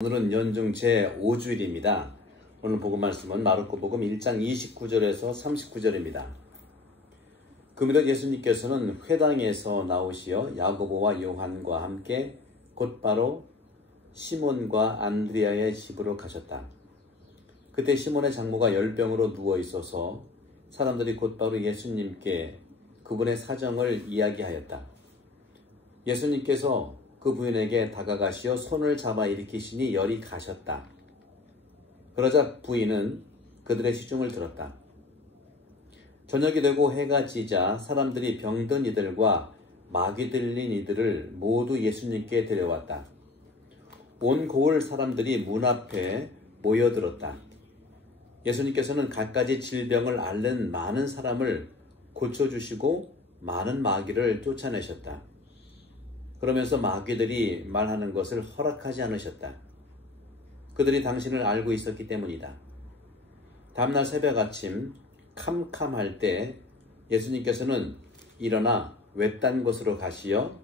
오늘은 연중 제5주일입니다. 오늘 복음 말씀은 마르코 복음 1장 29절에서 39절입니다. 금요일 예수님께서는 회당에서 나오시어 야고보와 요한과 함께 곧바로 시몬과 안드레아의 집으로 가셨다. 그때 시몬의 장모가 열병으로 누워 있어서 사람들이 곧바로 예수님께 그분의 사정을 이야기하였다. 예수님께서 그 부인에게 다가가시어 손을 잡아 일으키시니 열이 가셨다. 그러자 부인은 그들의 시중을 들었다. 저녁이 되고 해가 지자 사람들이 병든 이들과 마귀 들린 이들을 모두 예수님께 데려왔다. 온 고을 사람들이 문 앞에 모여들었다. 예수님께서는 갖가지 질병을 앓는 많은 사람을 고쳐주시고 많은 마귀를 쫓아내셨다. 그러면서 마귀들이 말하는 것을 허락하지 않으셨다. 그들이 당신을 알고 있었기 때문이다. 다음날 새벽 아침 캄캄할 때 예수님께서는 일어나 외딴 곳으로 가시어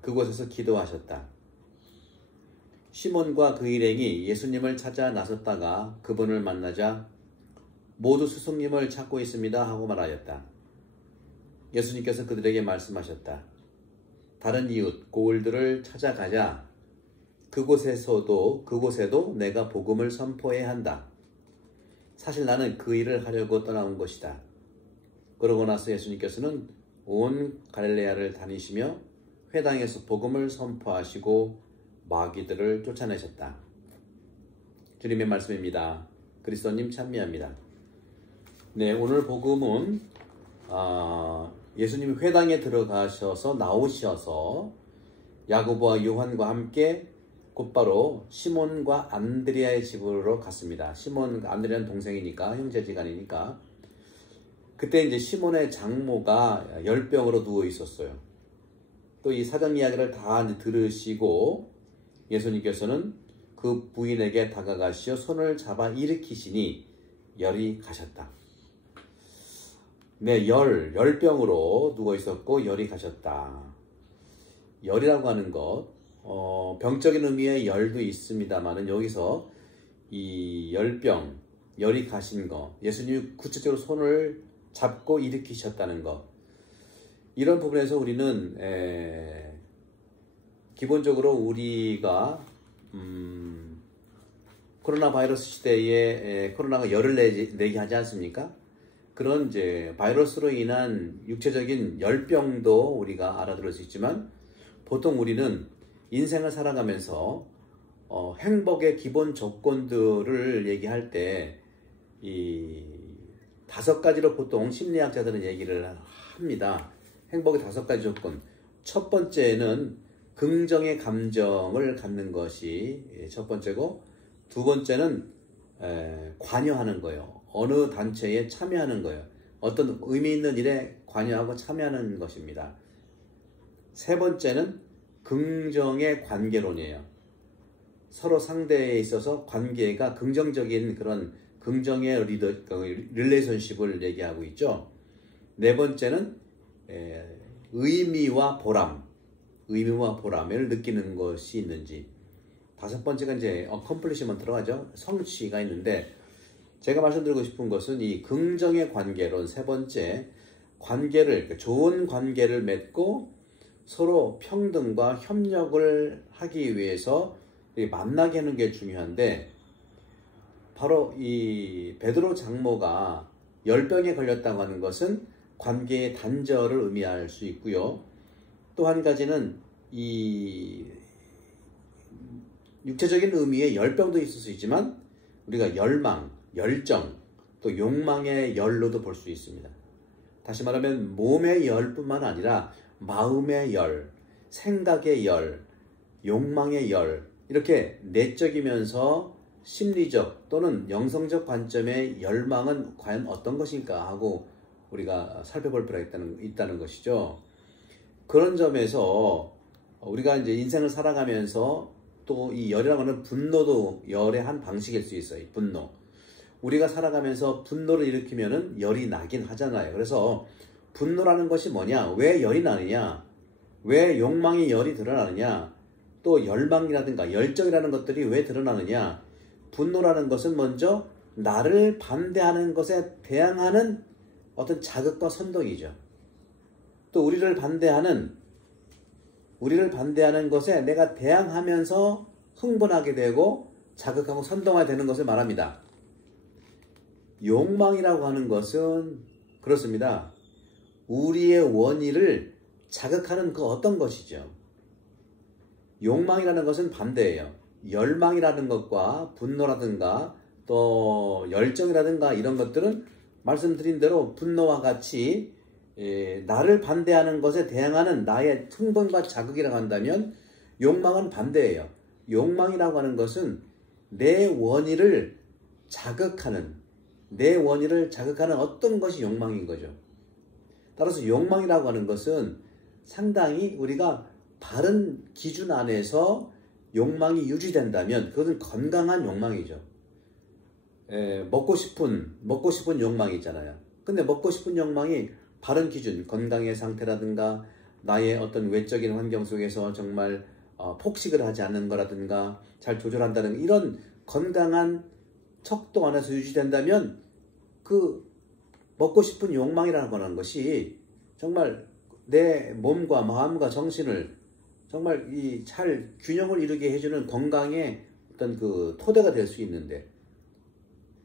그곳에서 기도하셨다. 시몬과 그 일행이 예수님을 찾아 나섰다가 그분을 만나자 모두 스승님을 찾고 있습니다 하고 말하였다. 예수님께서 그들에게 말씀하셨다. 다른 이웃 고을들을 찾아가자 그곳에도 내가 복음을 선포해야 한다. 사실 나는 그 일을 하려고 떠나온 것이다. 그러고 나서 예수님께서는 온 갈릴레아를 다니시며 회당에서 복음을 선포하시고 마귀들을 쫓아내셨다. 주님의 말씀입니다. 그리스도님 찬미합니다. 네, 오늘 복음은 예수님이 회당에 들어가셔서 나오셔서 야고보와 요한과 함께 곧바로 시몬과 안드레아의 집으로 갔습니다. 안드레아는 동생이니까 형제지간이니까. 그때 이제 시몬의 장모가 열병으로 누워 있었어요. 또 이 사정 이야기를 다 들으시고 예수님께서는 그 부인에게 다가가시어 손을 잡아 일으키시니 열이 가셨다. 네, 열병으로 누워 있었고 열이 가셨다. 열이라고 하는 것, 병적인 의미의 열도 있습니다만은 여기서 이 열이 가신 것, 예수님이 구체적으로 손을 잡고 일으키셨다는 것, 이런 부분에서 우리는 기본적으로 우리가 코로나 바이러스 시대에 코로나가 열을 내게 하지 않습니까? 그런 이제 바이러스로 인한 육체적인 열병도 우리가 알아들을 수 있지만 보통 우리는 인생을 살아가면서 행복의 기본 조건들을 얘기할 때 이 5가지로 보통 심리학자들은 얘기를 합니다. 행복의 5가지 조건. 첫 번째는 긍정의 감정을 갖는 것이 첫 번째고, 두 번째는 관여하는 거예요. 어느 단체에 참여하는 거예요. 어떤 의미 있는 일에 관여하고 참여하는 것입니다. 세 번째는 긍정의 관계론이에요. 서로 상대에 있어서 관계가 긍정적인 그런 긍정의 릴레이션십을 얘기하고 있죠. 네 번째는 의미와 보람을 느끼는 것이 있는지. 다섯 번째가 이제 어컴플리시먼트 들어가죠. 성취가 있는데, 제가 말씀드리고 싶은 것은 이 긍정의 관계론, 세 번째 좋은 관계를 맺고 서로 평등과 협력을 하기 위해서 만나게 하는 게 중요한데, 바로 이 베드로 장모가 열병에 걸렸다고 하는 것은 관계의 단절을 의미할 수 있고요. 또 한 가지는 이 육체적인 의미의 열병도 있을 수 있지만 우리가 열정, 또 욕망의 열로도 볼 수 있습니다. 다시 말하면 몸의 열뿐만 아니라 마음의 열, 생각의 열, 욕망의 열, 이렇게 내적이면서 심리적 또는 영성적 관점의 열망은 과연 어떤 것일까 하고 우리가 살펴볼 필요가 있다는 것이죠. 그런 점에서 우리가 이제 인생을 살아가면서 또 이 열이라고 하는 분노도 열의 한 방식일 수 있어요. 분노. 우리가 살아가면서 분노를 일으키면은 열이 나긴 하잖아요. 그래서 분노라는 것이 뭐냐? 왜 열이 나느냐? 왜 욕망의 열이 드러나느냐? 또 열망이라든가 열정이라는 것들이 왜 드러나느냐? 분노라는 것은 먼저 나를 반대하는 것에 대항하는 어떤 자극과 선동이죠. 또 우리를 반대하는 것에 내가 대항하면서 흥분하게 되고 자극하고 선동하게 되는 것을 말합니다. 욕망이라고 하는 것은 그렇습니다. 우리의 원의를 자극하는 그 어떤 것이죠. 욕망이라는 것은 반대예요. 열망이라는 것과 분노라든가 또 열정이라든가 이런 것들은 말씀드린 대로 분노와 같이 나를 반대하는 것에 대항하는 나의 흥분과 자극이라고 한다면 욕망은 반대예요. 욕망이라고 하는 것은 내 원의를 자극하는 어떤 것이 욕망인 거죠. 따라서 욕망이라고 하는 것은 상당히 우리가 바른 기준 안에서 욕망이 유지된다면 그것은 건강한 욕망이죠. 먹고 싶은 욕망이 있잖아요. 근데 먹고 싶은 욕망이 바른 기준, 건강의 상태라든가 나의 어떤 외적인 환경 속에서 정말 폭식을 하지 않는 거라든가 잘 조절한다는 이런 건강한 척도 안에서 유지된다면 그 먹고 싶은 욕망이라고 하는 것이 정말 내 몸과 마음과 정신을 정말 잘 균형을 이루게 해주는 건강의 어떤 그 토대가 될 수 있는데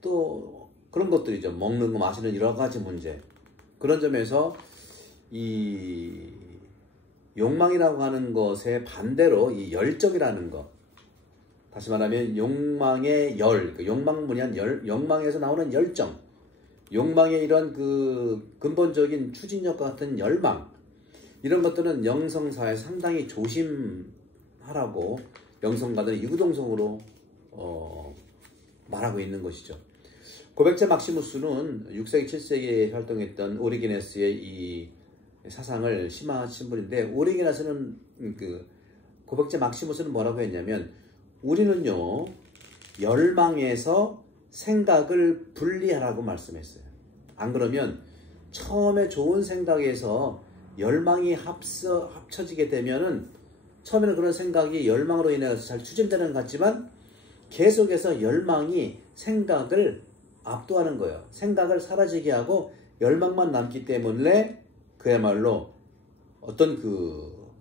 또 그런 것들이죠. 먹는 거 마시는 여러 가지 문제. 그런 점에서 이 욕망이라고 하는 것의 반대로 이 열정이라는 것, 다시 말하면 욕망의 욕망문이한 욕망에서 나오는 열정, 욕망의 이런 그 근본적인 추진력과 같은 열망, 이런 것들은 영성사에 상당히 조심하라고 영성가들이 유구동성으로 말하고 있는 것이죠. 고백자 막시무스는 6세기 7세기에 활동했던 오리게네스의 이 사상을 심화하신 분인데, 오리게네스는 그 고백자 막시무스는 뭐라고 했냐면, 우리는요 열망에서 생각을 분리하라고 말씀했어요. 안 그러면 처음에 좋은 생각에서 열망이 합쳐지게 되면은 처음에는 그런 생각이 열망으로 인해서 잘 추진되는 것 같지만 계속해서 열망이 생각을 압도하는 거예요. 생각을 사라지게 하고 열망만 남기 때문에 그야말로 어떤 그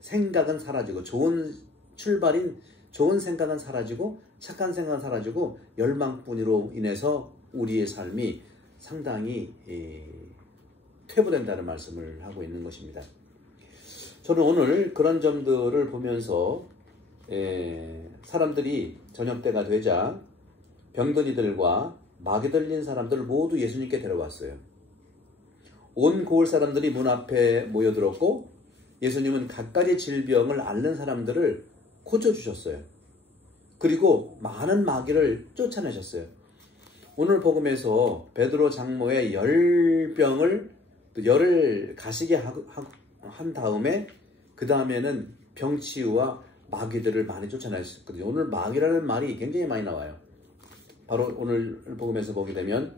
생각은 사라지고 좋은 출발인 좋은 생각은 사라지고 착한 생각은 사라지고 열망뿐으로 인해서 우리의 삶이 상당히 퇴보된다는 말씀을 하고 있는 것입니다. 저는 오늘 그런 점들을 보면서 사람들이 저녁때가 되자 병든 이들과 마귀 들린 사람들을 모두 예수님께 데려왔어요. 온 고을 사람들이 문 앞에 모여들었고 예수님은 갖가지 질병을 앓는 사람들을 고쳐주셨어요. 그리고 많은 마귀를 쫓아내셨어요. 오늘 복음에서 베드로 장로의 열을 가시게 한 다음에 그 다음에는 병치유와 마귀들을 많이 쫓아내셨거든요. 오늘 마귀라는 말이 굉장히 많이 나와요. 바로 오늘 복음에서 보게 되면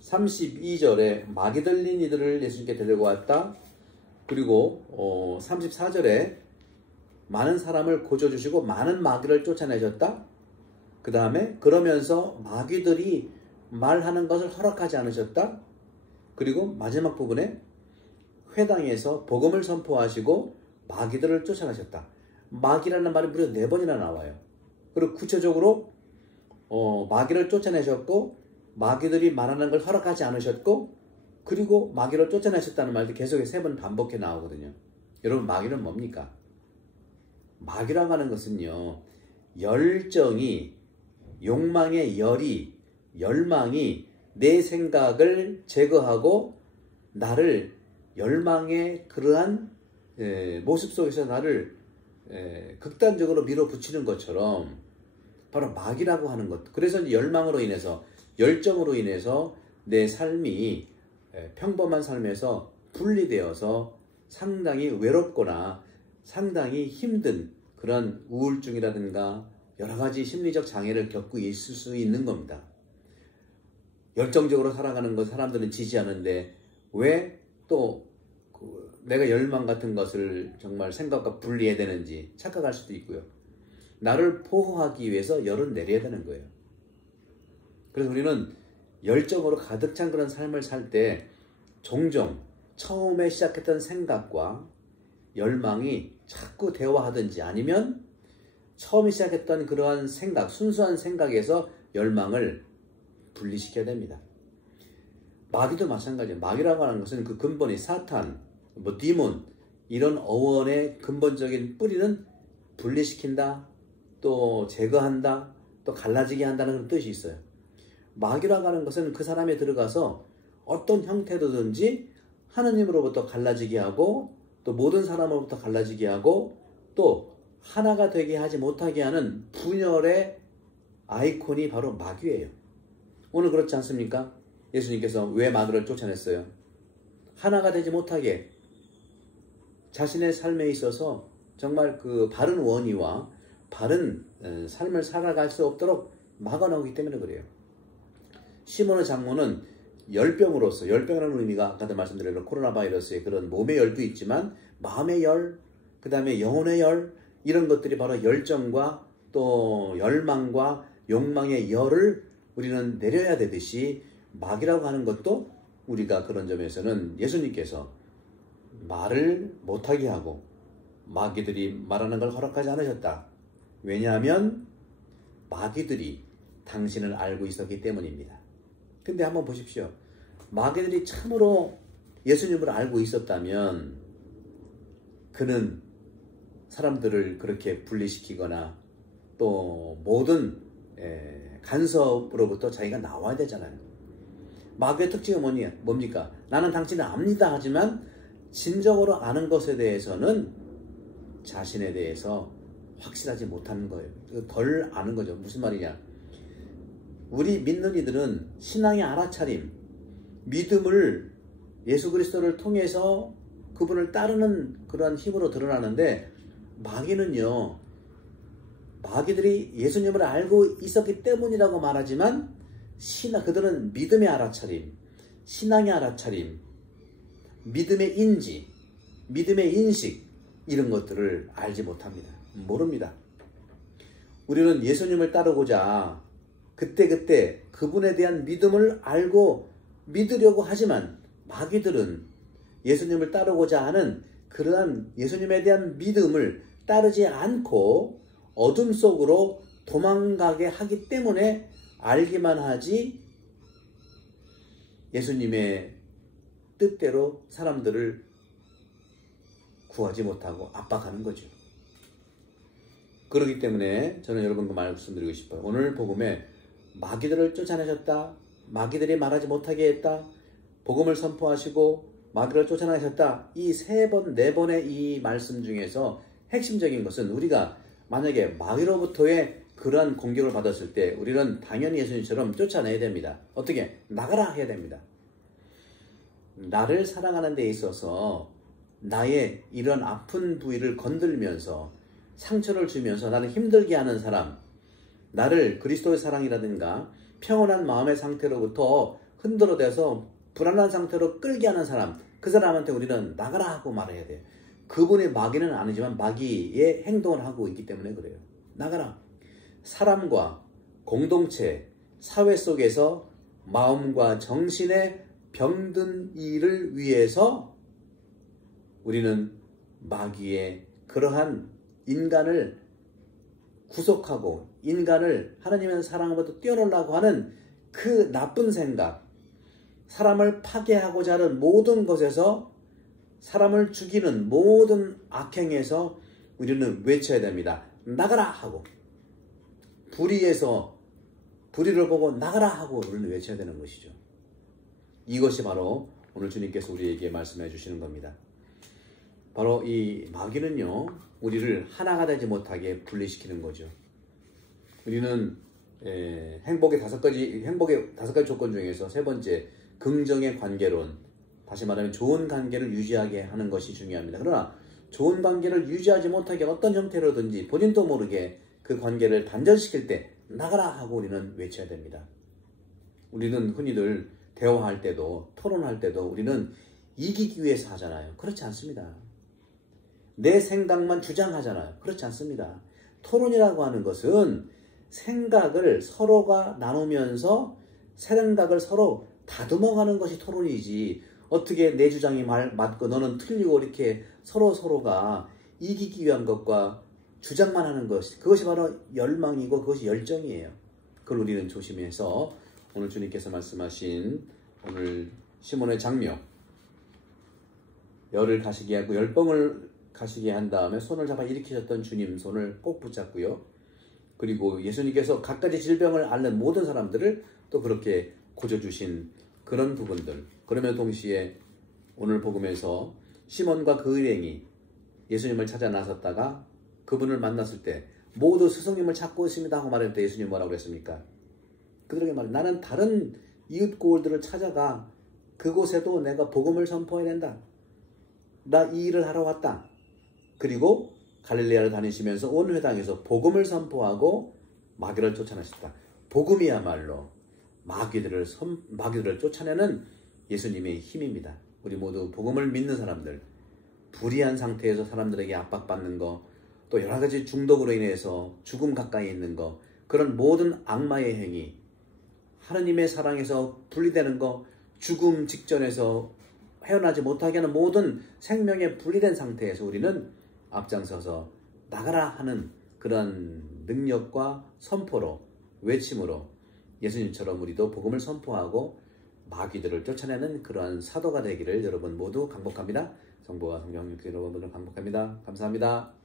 32절에 마귀 들린 이들을 예수님께 데리고 왔다. 그리고 34절에 많은 사람을 고쳐주시고 많은 마귀를 쫓아내셨다. 그 다음에 그러면서 마귀들이 말하는 것을 허락하지 않으셨다. 그리고 마지막 부분에 회당에서 복음을 선포하시고 마귀들을 쫓아내셨다. 마귀라는 말이 무려 4번이나 나와요. 그리고 구체적으로 마귀를 쫓아내셨고 마귀들이 말하는 걸 허락하지 않으셨고 그리고 마귀를 쫓아내셨다는 말도 계속 3번 반복해 나오거든요. 여러분, 마귀는 뭡니까? 마귀라고 하는 것은요, 열정이, 욕망의 열망이 내 생각을 제거하고 나를 열망의 그러한 모습 속에서 나를 극단적으로 밀어붙이는 것처럼 바로 마귀라고 하는 것. 그래서 열망으로 인해서, 열정으로 인해서 내 삶이 평범한 삶에서 분리되어서 상당히 외롭거나 상당히 힘든 그런 우울증이라든가 여러 가지 심리적 장애를 겪고 있을 수 있는 겁니다. 열정적으로 살아가는 것 사람들은 지지하는데 왜 또 내가 열망 같은 것을 정말 생각과 분리해야 되는지 착각할 수도 있고요. 나를 보호하기 위해서 열은 내려야 되는 거예요. 그래서 우리는 열정으로 가득 찬 그런 삶을 살 때 종종 처음에 시작했던 생각과 열망이 자꾸 대화하든지 아니면 처음에 시작했던 그러한 생각, 순수한 생각에서 열망을 분리시켜야 됩니다. 마귀도 마찬가지예요. 마귀라고 하는 것은 그 근본이 사탄, 디몬 이런 어원의 근본적인 뿌리는 분리시킨다, 또 제거한다, 또 갈라지게 한다는 그런 뜻이 있어요. 마귀라고 하는 것은 그 사람에 들어가서 어떤 형태로든지 하느님으로부터 갈라지게 하고 또 모든 사람으로부터 갈라지게 하고 또 하나가 되게 하지 못하게 하는 분열의 아이콘이 바로 마귀예요. 오늘 그렇지 않습니까? 예수님께서 왜 마귀를 쫓아냈어요? 하나가 되지 못하게 자신의 삶에 있어서 정말 그 바른 원의와 바른 삶을 살아갈 수 없도록 막아놓기 때문에 그래요. 시몬의 장모는 열병으로서, 열병이라는 의미가 아까도 말씀드린 코로나 바이러스의 그런 몸의 열도 있지만 마음의 열, 그 다음에 영혼의 열, 이런 것들이 바로 열정과 또 열망과 욕망의 열을 우리는 내려야 되듯이 마귀라고 하는 것도 우리가 그런 점에서는 예수님께서 말을 못하게 하고 마귀들이 말하는 걸 허락하지 않으셨다. 왜냐하면 마귀들이 당신을 알고 있었기 때문입니다. 근데 한번 보십시오. 마귀들이 참으로 예수님을 알고 있었다면 그는 사람들을 그렇게 분리시키거나 또 모든 간섭으로부터 자기가 나와야 되잖아요. 마귀의 특징은 뭡니까? 나는 당신을 압니다 하지만 진정으로 아는 것에 대해서는 자신에 대해서 확실하지 못하는 거예요. 덜 아는 거죠. 무슨 말이냐? 우리 믿는 이들은 신앙의 알아차림, 믿음을 예수 그리스도를 통해서 그분을 따르는 그러한 힘으로 드러나는데 마귀는요, 마귀들이 예수님을 알고 있었기 때문이라고 말하지만 그들은 믿음의 알아차림, 신앙의 알아차림, 믿음의 인지, 믿음의 인식 이런 것들을 알지 못합니다. 모릅니다. 우리는 예수님을 따르고자 그때 그분에 대한 믿음을 알고 믿으려고 하지만 마귀들은 예수님을 따르고자 하는 그러한 예수님에 대한 믿음을 따르지 않고 어둠 속으로 도망가게 하기 때문에 알기만 하지 예수님의 뜻대로 사람들을 구하지 못하고 압박하는 거죠. 그렇기 때문에 저는 여러분과 말씀드리고 싶어요. 오늘 복음에 마귀들을 쫓아내셨다, 마귀들이 말하지 못하게 했다, 복음을 선포하시고 마귀를 쫓아내셨다, 이 3번, 4번의 이 말씀 중에서 핵심적인 것은 우리가 만약에 마귀로부터의 그러한 공격을 받았을 때 우리는 당연히 예수님처럼 쫓아내야 됩니다. 어떻게? 나가라 해야 됩니다. 나를 사랑하는 데 있어서 나의 이런 아픈 부위를 건들면서 상처를 주면서 나를 힘들게 하는 사람, 나를 그리스도의 사랑이라든가 평온한 마음의 상태로부터 흔들어대서 불안한 상태로 끌게 하는 사람, 그 사람한테 우리는 나가라 하고 말해야 돼요. 그분의 마귀는 아니지만 마귀의 행동을 하고 있기 때문에 그래요. 나가라. 사람과 공동체, 사회 속에서 마음과 정신의 병든 일을 위해서 우리는 마귀의 그러한 인간을 구속하고 인간을 하나님의 사랑으로부터 떼어놓으려고 하는 그 나쁜 생각, 사람을 파괴하고자 하는 모든 것에서, 사람을 죽이는 모든 악행에서 우리는 외쳐야 됩니다. 나가라 하고, 불의에서 불의를 보고 나가라 하고 우리는 외쳐야 되는 것이죠. 이것이 바로 오늘 주님께서 우리에게 말씀해 주시는 겁니다. 바로 이 마귀는요, 우리를 하나가 되지 못하게 분리시키는 거죠. 우리는 행복의 다섯 가지 조건 중에서 3번째, 긍정의 관계론, 다시 말하면 좋은 관계를 유지하게 하는 것이 중요합니다. 그러나 좋은 관계를 유지하지 못하게 어떤 형태로든지 본인도 모르게 그 관계를 단절시킬 때 나가라 하고 우리는 외쳐야 됩니다. 우리는 흔히들 대화할 때도, 토론할 때도 우리는 이기기 위해서 하잖아요. 그렇지 않습니다. 내 생각만 주장하잖아요. 그렇지 않습니다. 토론이라고 하는 것은 생각을 서로가 나누면서 생각을 서로 다듬어가는 것이 토론이지, 어떻게 내 주장이 맞고 너는 틀리고 이렇게 서로가 이기기 위한 것과 주장만 하는 것, 그것이 바로 열망이고 그것이 열정이에요. 그걸 우리는 조심해서 오늘 주님께서 말씀하신 오늘 시몬의 장묘, 열을 가시게 하고 열병을 가시게 한 다음에 손을 잡아 일으키셨던 주님 손을 꼭 붙잡고요. 그리고 예수님께서 갖가지 질병을 앓는 모든 사람들을 또 그렇게 고쳐주신 그런 부분들. 그러면 동시에 오늘 복음에서 시몬과 그 일행이 예수님을 찾아 나섰다가 그분을 만났을 때 모두 스승님을 찾고 있습니다 하고 말할 때 예수님 뭐라고 그랬습니까? 그들에게 말해, 나는 다른 이웃 고을들을 찾아가 그곳에도 내가 복음을 선포해낸다. 나 이 일을 하러 왔다. 그리고 갈릴레아를 다니시면서 온 회당에서 복음을 선포하고 마귀를 쫓아내셨다. 복음이야말로 마귀들을 쫓아내는 예수님의 힘입니다. 우리 모두 복음을 믿는 사람들, 불의한 상태에서 사람들에게 압박받는 거, 또 여러 가지 중독으로 인해서 죽음 가까이 있는 거, 그런 모든 악마의 행위, 하느님의 사랑에서 분리되는 거, 죽음 직전에서 헤어나지 못하게 하는 모든 생명에 분리된 상태에서 우리는 앞장서서 나가라 하는 그런 능력과 선포로, 외침으로 예수님처럼 우리도 복음을 선포하고 마귀들을 쫓아내는 그러한 사도가 되기를 여러분 모두 강복합니다. 성부와 성령 여러분을 강복합니다. 감사합니다.